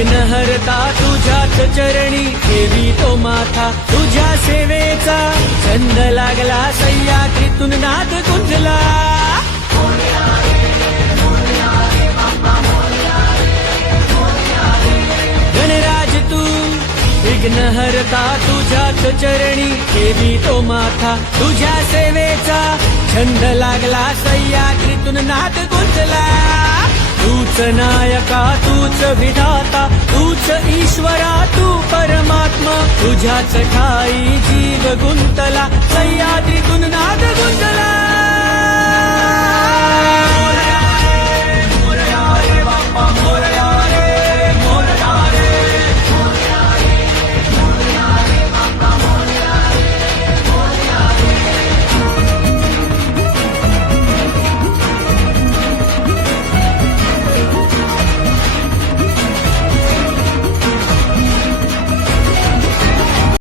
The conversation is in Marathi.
विघ्नहर्ता तुझ्याच चरणी ठेवी तो माथा, तुझ्या सेवेचा छंद लागला सह्याद्रीतून नाद गुंजला. गणराज तू विघ्नहर्ता तुझ्याच चरणी ठेवी तो माथा, तुझ्या सेवेचा छंद लागला सह्याद्रीतून नाद गुंजला. तूच नायका तूच विधाता तूच ईश्वरा तू परमात्मा, तुझ्याच ठाई जीव गुंतला